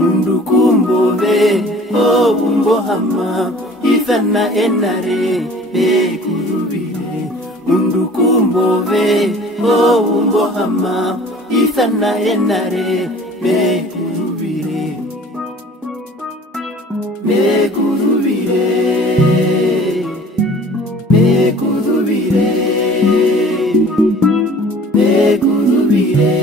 mundu kumbove o umbohama ifana enare be kurubire mundu kumbove o umbohama ifana enare be kurubire me kurubire me kurubire me kurubire